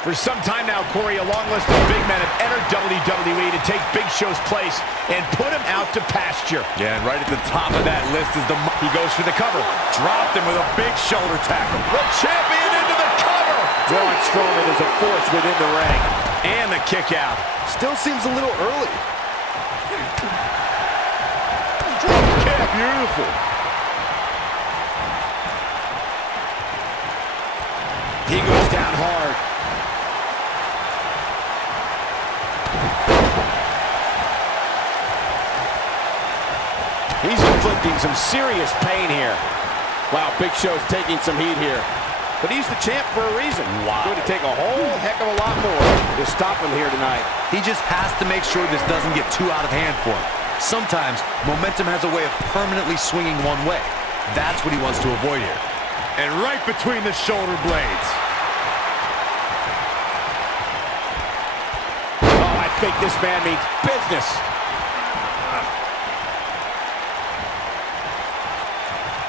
For some time now, Corey, a long list of big men have entered WWE to take Big Show's place and put him out to pasture. Yeah, and right at the top of that list is he goes for the cover. Dropped him with a big shoulder tackle. The champion into the cover. Braun Strowman is a force within the ring. And the kick out. Still seems a little early. Drop kick. Beautiful. He goes down hard. He's inflicting some serious pain here. Wow, Big Show's taking some heat here. But he's the champ for a reason. Wow. It's going to take a whole heck of a lot more to stop him here tonight. He just has to make sure this doesn't get too out of hand for him. Sometimes, momentum has a way of permanently swinging one way. That's what he wants to avoid here. And right between the shoulder blades. Oh, I think this man means business.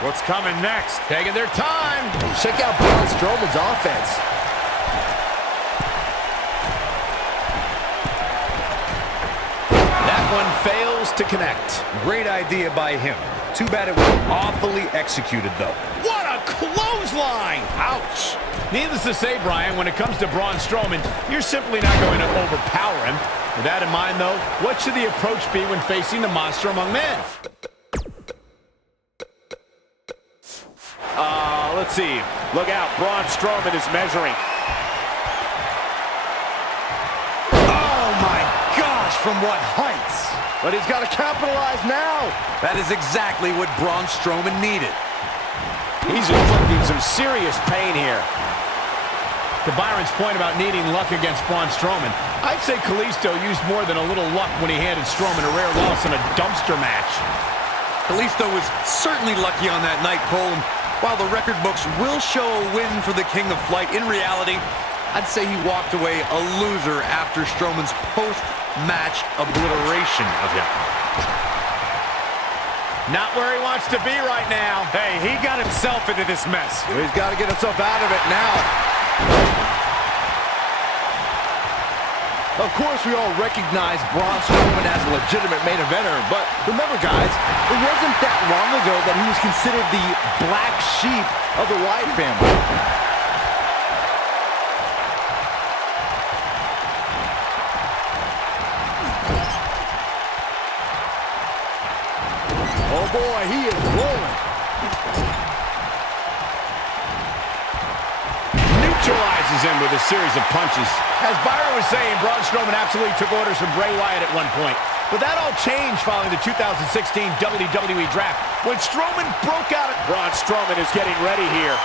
What's coming next? Taking their time. Check out Braun Strowman's offense. That one fails to connect. Great idea by him. Too bad it was awfully executed, though. What a clothesline! Ouch! Needless to say, Brian, when it comes to Braun Strowman, you're simply not going to overpower him. With that in mind, though, what should the approach be when facing the monster among men? Let's see. Look out. Braun Strowman is measuring. Oh, my gosh, from what heights? But he's got to capitalize now. That is exactly what Braun Strowman needed. He's inflicting some serious pain here. To Byron's point about needing luck against Braun Strowman, I'd say Kalisto used more than a little luck when he handed Strowman a rare loss in a dumpster match. Kalisto was certainly lucky on that night, Cole. While the record books will show a win for the King of Flight, in reality, I'd say he walked away a loser after Strowman's post-match obliteration of him. Not where he wants to be right now. Hey, he got himself into this mess. He's got to get himself out of it now. Of course, we all recognize Braun Strowman as a legitimate main eventer, but remember, guys, it wasn't that long ago that he was considered the black sheep of the Wyatt family. Oh boy, he is rolling. Neutralizes him with a series of punches. As Byron was saying, Braun Strowman absolutely took orders from Bray Wyatt at one point. But that all changed following the 2016 WWE Draft, when Strowman broke out. Braun Strowman is getting ready here.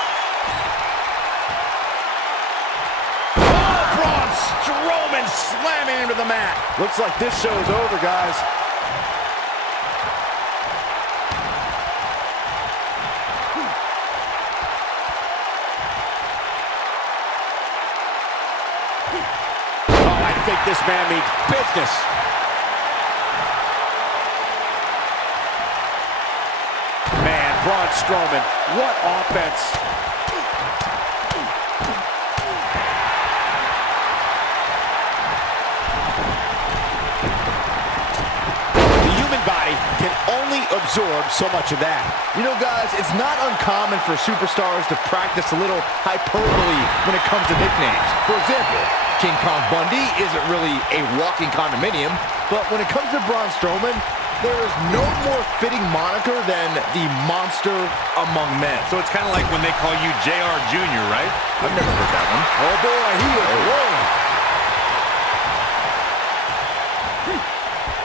Oh, Braun Strowman slamming into the mat. Looks like this show is over, guys. I think this man means business. Man, Braun Strowman, what offense. The human body can only absorb so much of that. You know, guys, it's not uncommon for superstars to practice a little hyperbole when it comes to nicknames. For example, King Kong Bundy isn't really a walking condominium, but when it comes to Braun Strowman, there is no more fitting moniker than the monster among men. So it's kind of like when they call you JR Jr., right? I've never heard that one. Oh boy, he is rolling.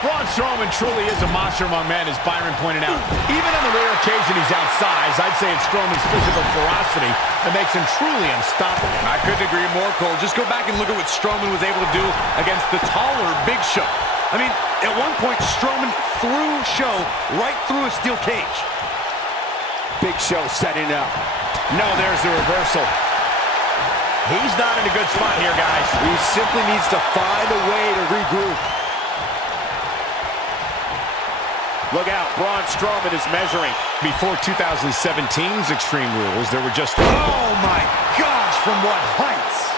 Braun Strowman truly is a monster among men, as Byron pointed out. Even on the rare occasion he's outsized, I'd say it's Strowman's physical ferocity that makes him truly unstoppable. I couldn't agree more, Cole. Just go back and look at what Strowman was able to do against the taller Big Show. I mean, at one point, Strowman threw Show right through a steel cage. Big Show setting up. No, there's the reversal. He's not in a good spot here, guys. He simply needs to find a way to regroup. Look out, Braun Strowman is measuring. Before 2017's Extreme Rules, there were just... Oh my gosh, from what heights?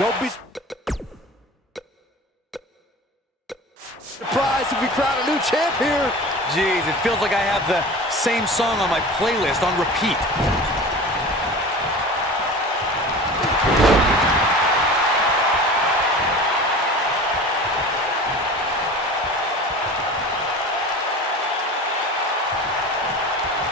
Don't be surprised if we crown a new champ here. Jeez, it feels like I have the same song on my playlist on repeat.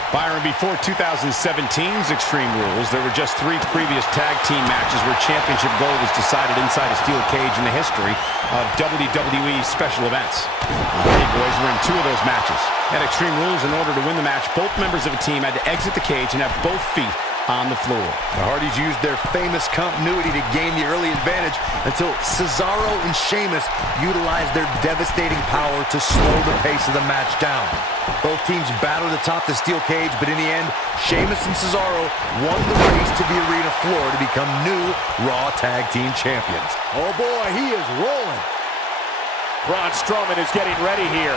Byron, before 2017's Extreme Rules, there were just 3 previous tag team matches where championship gold was decided inside a steel cage in the history of WWE special events. The Hardy Boys were in 2 of those matches. At Extreme Rules, in order to win the match, both members of a team had to exit the cage and have both feet on the floor. The Hardys used their famous continuity to gain the early advantage until Cesaro and Sheamus utilized their devastating power to slow the pace of the match down. Both teams battled atop the steel cage, but in the end, Sheamus and Cesaro won the race to the arena floor to become new Raw Tag Team Champions. Oh boy, he is rolling. Braun Strowman is getting ready here.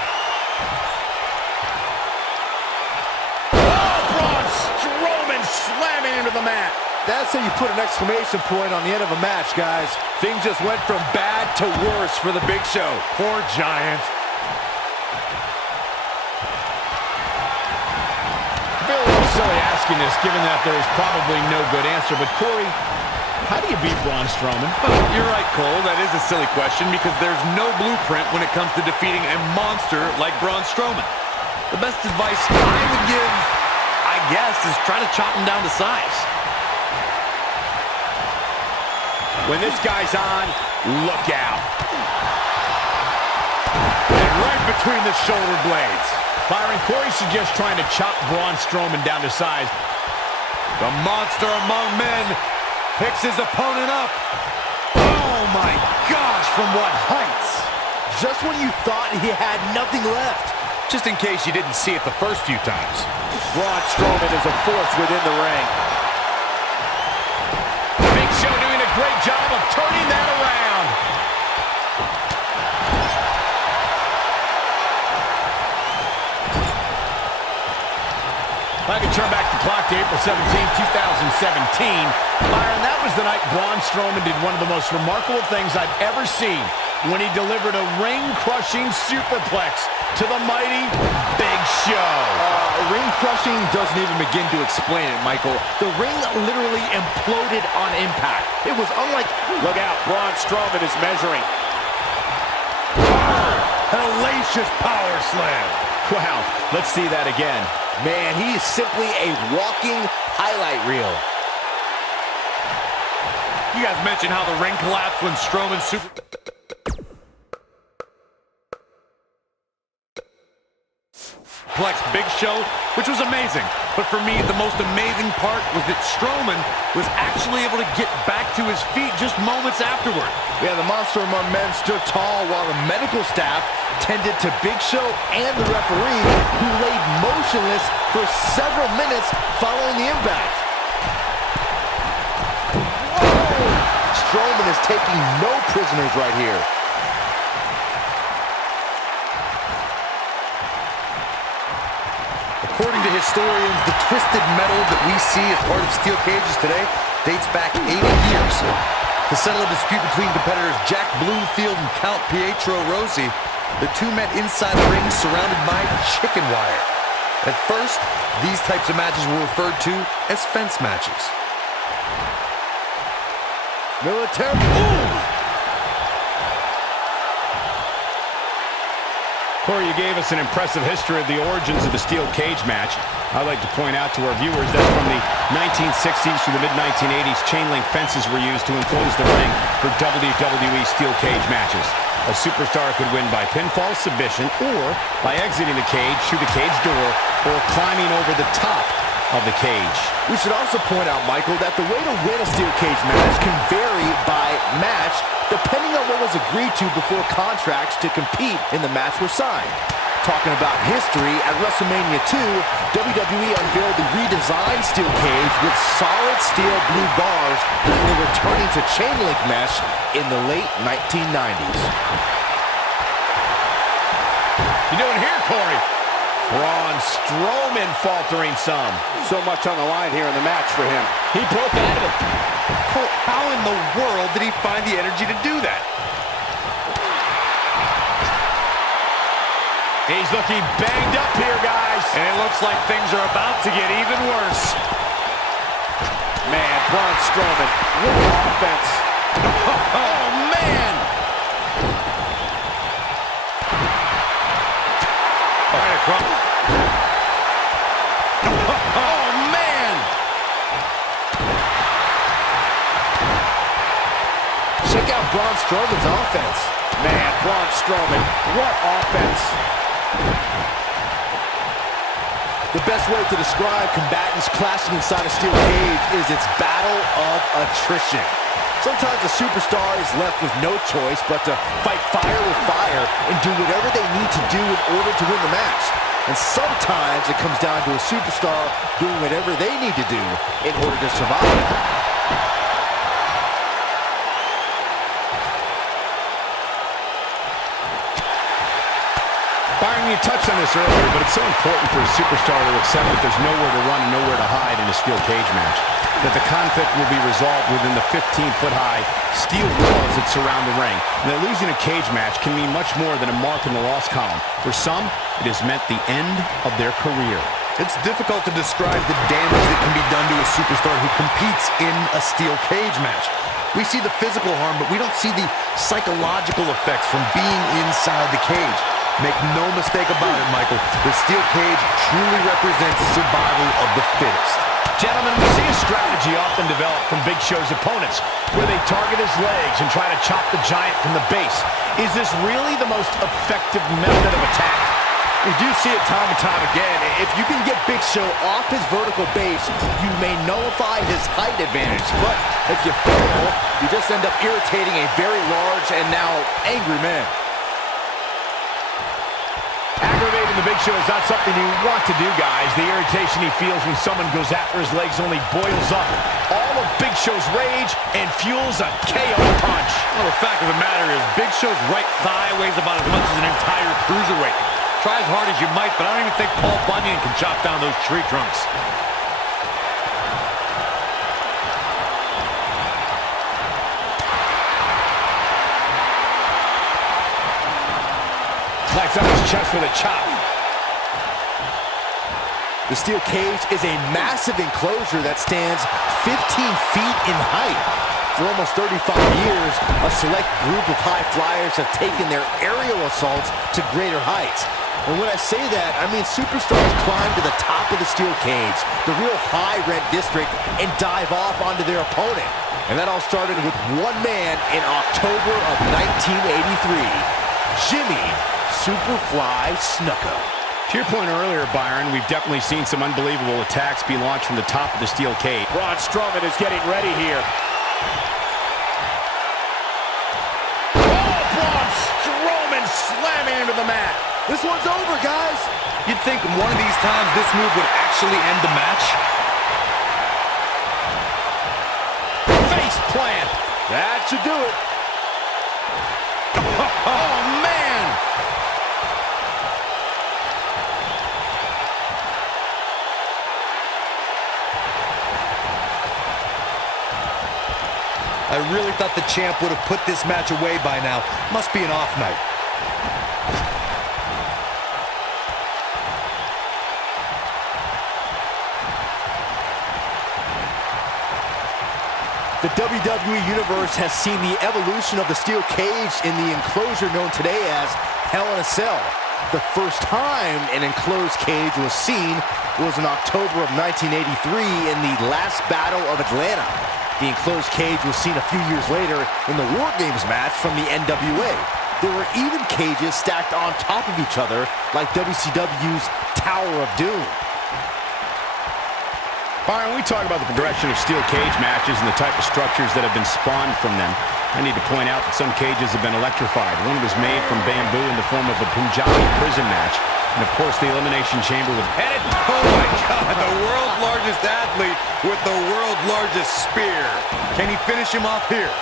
Slamming into the mat. That's how you put an exclamation point on the end of a match, guys. Things just went from bad to worse for the Big Show. Poor Giant. I feel a little silly asking this, given that there is probably no good answer. But, Corey, how do you beat Braun Strowman? Well, you're right, Cole. That is a silly question because there's no blueprint when it comes to defeating a monster like Braun Strowman. The best advice I would give, I guess, is try to chop him down to size. When this guy's on, look out. And right between the shoulder blades. Byron, Corey suggests trying to chop Braun Strowman down to size. The monster among men picks his opponent up. Oh my gosh, from what heights? Just when you thought he had nothing left. Just in case you didn't see it the first few times. Braun Strowman is a force within the ring. Big Show doing a great job of turning that around. If I could turn back the clock to April 17, 2017, Byron, that was the night Braun Strowman did one of the most remarkable things I've ever seen when he delivered a ring-crushing superplex to the mighty Big Show. Ring-crushing doesn't even begin to explain it, Michael. The ring literally imploded on impact. It was unlike... Look out, Braun Strowman is measuring. Hellacious power slam. Wow, let's see that again. Man, he is simply a walking highlight reel. You guys mentioned how the ring collapsed when Strowman Plex Big Show, which was amazing. But for me, the most amazing part was that Strowman was actually able to get back to his feet just moments afterward. Yeah, the monster among men stood tall while the medical staff tended to Big Show and the referee, who laid motionless for several minutes following the impact. Whoa! Strowman is taking no prisoners right here. According to historians, the twisted metal that we see as part of steel cages today dates back 80 years. To settle a dispute between competitors Jack Bloomfield and Count Pietro Rossi, the two met inside the ring surrounded by chicken wire. At first, these types of matches were referred to as fence matches. Military. Corey, you gave us an impressive history of the origins of the steel cage match. I'd like to point out to our viewers that from the 1960s through the mid-1980s, chain link fences were used to enclose the ring for WWE steel cage matches. A superstar could win by pinfall, submission, or by exiting the cage through the cage door or climbing over the top of the cage. We should also point out, Michael, that the way to win a steel cage match can vary by match depending on what was agreed to before contracts to compete in the match were signed. Talking about history, at WrestleMania 2, WWE unveiled the redesigned steel cage with solid steel blue bars before returning to chain link mesh in the late 1990s. You doing here, Corey? Braun Strowman faltering some. So much on the line here in the match for him. He broke out of it. Cole, how in the world did he find the energy to do that? He's looking banged up here, guys. And it looks like things are about to get even worse. Man, Braun Strowman, what offense. Oh, man. Right across. Oh, man. Check out Braun Strowman's offense. Man, Braun Strowman, what offense. The best way to describe combatants clashing inside a steel cage is its battle of attrition. Sometimes a superstar is left with no choice but to fight fire with fire and do whatever they need to do in order to win the match. And sometimes it comes down to a superstar doing whatever they need to do in order to survive. Byron, you touched on this earlier, but it's so important for a superstar to accept that there's nowhere to run and nowhere to hide in a steel cage match. That the conflict will be resolved within the 15-foot-high steel walls that surround the ring. And that losing a cage match can mean much more than a mark in the loss column. For some, it has meant the end of their career. It's difficult to describe the damage that can be done to a superstar who competes in a steel cage match. We see the physical harm, but we don't see the psychological effects from being inside the cage. Make no mistake about it, Michael. The steel cage truly represents survival of the fittest. Gentlemen, we see a strategy often develop from Big Show's opponents, where they target his legs and try to chop the giant from the base. Is this really the most effective method of attack? We do see it time and time again. If you can get Big Show off his vertical base, you may nullify his height advantage. But if you fail, you just end up irritating a very large and now angry man. Aggravating the Big Show is not something you want to do, guys. The irritation he feels when someone goes after his legs only boils up all of Big Show's rage and fuels a KO punch. Well, the fact of the matter is, Big Show's right thigh weighs about as much as an entire cruiserweight. Try as hard as you might, but I don't even think Paul Bunyan can chop down those tree trunks. Lights up his chest with a chop. The steel cage is a massive enclosure that stands 15 feet in height. For almost 35 years, a select group of high flyers have taken their aerial assaults to greater heights. And when I say that, I mean superstars climb to the top of the steel cage, the real high-rent district, and dive off onto their opponent. And that all started with one man in October of 1983, Jimmy Superfly Snuka. To your point earlier, Byron, we've definitely seen some unbelievable attacks be launched from the top of the steel cage. Braun Strowman is getting ready here. Oh, Braun Strowman slamming into the mat. This one's over, guys. You'd think one of these times this move would actually end the match. Face plant. That should do it. Oh, man. I really thought the champ would have put this match away by now. Must be an off night. The WWE Universe has seen the evolution of the steel cage in the enclosure known today as Hell in a Cell. The first time an enclosed cage was seen was in October of 1983 in the last Battle of Atlanta. The enclosed cage was seen a few years later in the War Games match from the NWA. There were even cages stacked on top of each other like WCW's Tower of Doom. Byron, we talk about the progression of steel cage matches and the type of structures that have been spawned from them. I need to point out that some cages have been electrified. One was made from bamboo in the form of a Punjabi prison match. And, of course, the Elimination Chamber was headed. Oh, my God. The world's largest athlete with the world's largest spear. Can he finish him off here?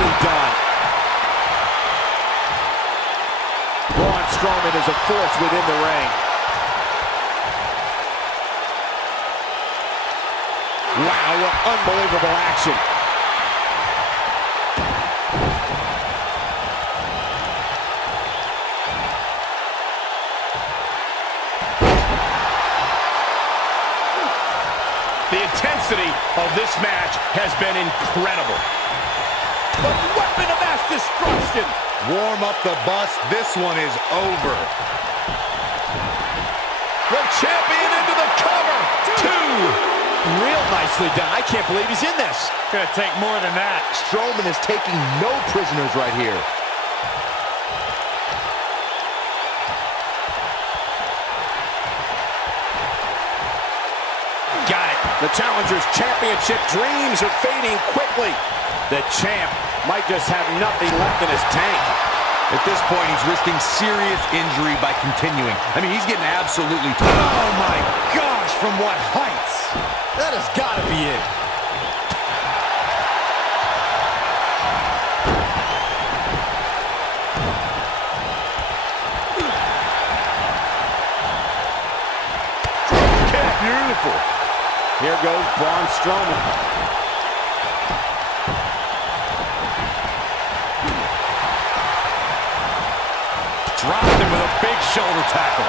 Nicely done. Braun Strowman is a force within the ring. Wow, what unbelievable action. The intensity of this match has been incredible. The weapon of mass destruction. Warm up the bus. This one is over. The champion into the cover. Two. Real nicely done. I can't believe he's in this. Gonna take more than that. Strowman is taking no prisoners right here. Got it. The challenger's championship dreams are fading quickly. The champ might just have nothing left in his tank. At this point, he's risking serious injury by continuing. I mean, he's getting absolutely... Oh, my gosh, from what heights? That has got to be it. Beautiful. Here goes Braun Strowman. Dropped him with a big shoulder tackle.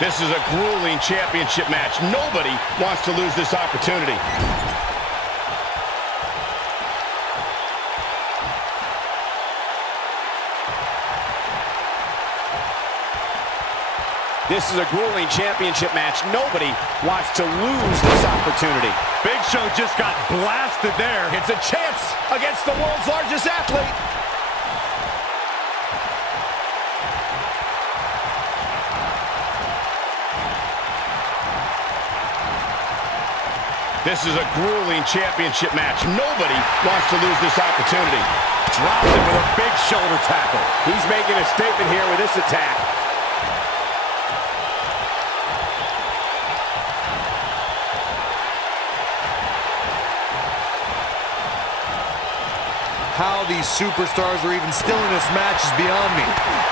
This is a grueling championship match. Nobody wants to lose this opportunity. This is a grueling championship match. Nobody wants to lose this opportunity. Big Show just got blasted there. It's a chance against the world's largest athlete. This is a grueling championship match. Nobody wants to lose this opportunity. Dropped him with a big shoulder tackle. He's making a statement here with this attack. How these superstars are even still in this match is beyond me,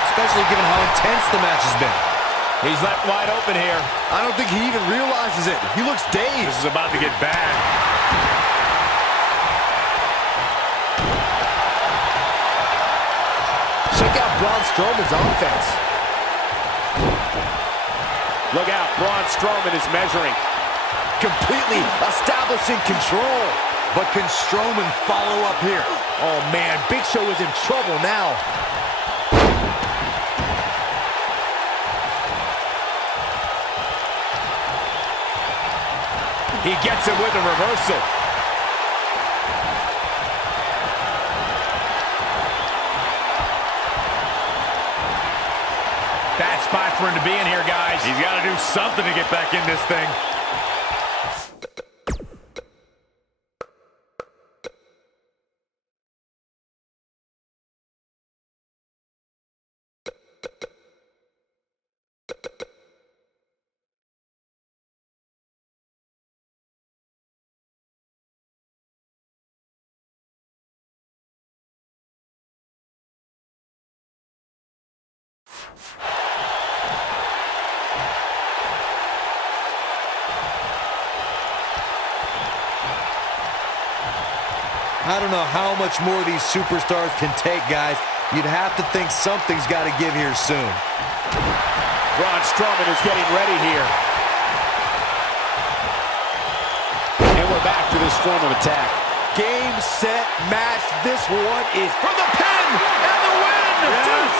especially given how intense the match has been. He's left wide open here. I don't think he even realizes it. He looks dazed. This is about to get bad. Check out Braun Strowman's offense. Look out, Braun Strowman is measuring. Completely establishing control. But can Strowman follow up here? Oh, man, Big Show is in trouble now. He gets it with a reversal. Bad spot for him to be in here, guys. He's got to do something to get back in this thing. I don't know how much more these superstars can take, guys. You'd have to think something's got to give here soon. Braun Strowman is getting ready here. And we're back to this form of attack. Game, set, match. This one is for the pin and the win. Yes.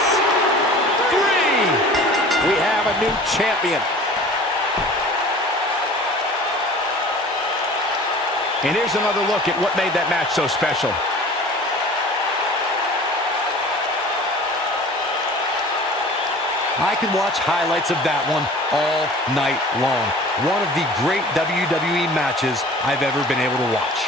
3. We have a new champion. And here's another look at what made that match so special. I can watch highlights of that one all night long. One of the great WWE matches I've ever been able to watch.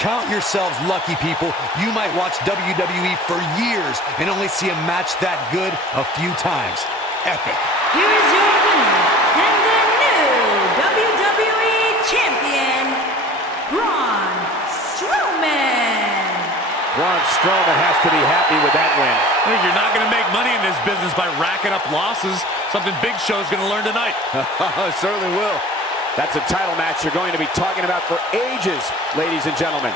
Count yourselves lucky, people. You might watch WWE for years and only see a match that good a few times. Epic. Here is your winner and the new WWE Champion, Braun Strowman. Braun Strowman has to be happy with that win. I think you're not going to make money in this business by racking up losses. Something Big Show's going to learn tonight. Certainly will. That's a title match you're going to be talking about for ages, ladies and gentlemen.